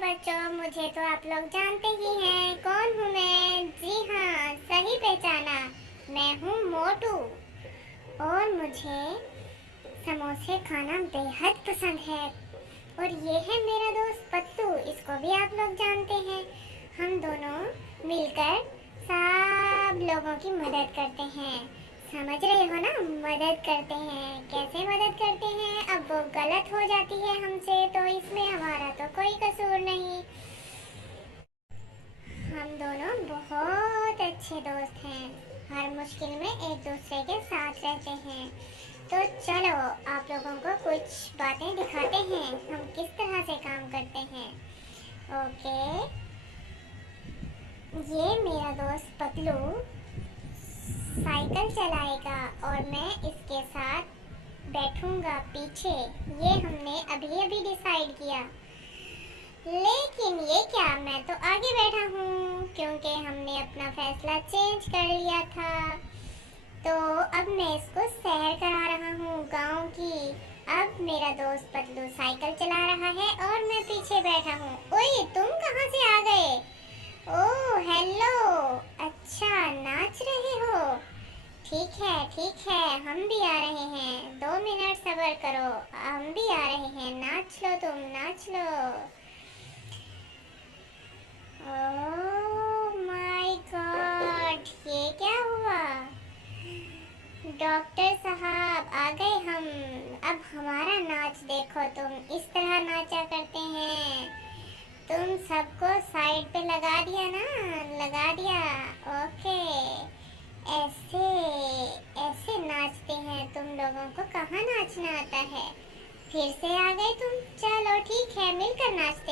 बच्चों, मुझे तो आप लोग जानते ही हैं कौन हूँ मैं। जी हाँ, सही पहचाना, मैं हूँ मोटू। और मुझे समोसे खाना बेहद पसंद है। और ये है मेरा दोस्त पत्तू, इसको भी आप लोग जानते हैं। हम दोनों मिलकर सब लोगों की मदद करते हैं। समझ रहे हो ना, मदद करते हैं। कैसे मदद करते हैं? अब वो गलत हो जाती है हमसे तो इसमें हमारा तो कोई कसूर नहीं। हम दोनों बहुत अच्छे दोस्त हैं। हर मुश्किल में एक दूसरे के साथ रहते हैं। तो चलो आप लोगों को कुछ बातें दिखाते हैं, हम किस तरह से काम करते हैं। ओके, ये मेरा दोस्त पतलू साइकिल चलाएगा और मैं इसके साथ बैठूंगा पीछे। ये हमने अभी अभी डिसाइड किया। लेकिन ये क्या, मैं तो आगे बैठा हूँ क्योंकि हमने अपना फैसला चेंज कर लिया था। तो अब मैं इसको सैर करा रहा हूँ गांव की। अब मेरा दोस्त पतलू साइकिल चला रहा है और मैं पीछे बैठा हूँ। ओए, तुम कहाँ से आ गए? ओह हेलो, अच्छा नाच रहे हो। ठीक है, हम भी आ रहे हैं। 2 मिनट सब्र करो, हम भी आ रहे हैं। नाच लो, तुम नाच लो। ओह माय गॉड, ये क्या हुआ? डॉक्टर साहब आ गए हम। अब हमारा नाच देखो, तुम इस तरह नाचा करते हैं। तुम सबको साइड पे लगा दिया ना, लगा दिया। ओके, ऐसे ऐसे नाचते हैं। तुम लोगों को कहाँ नाचना आता है? फिर से आ गए तुम। चलो ठीक है, मिलकर नाचते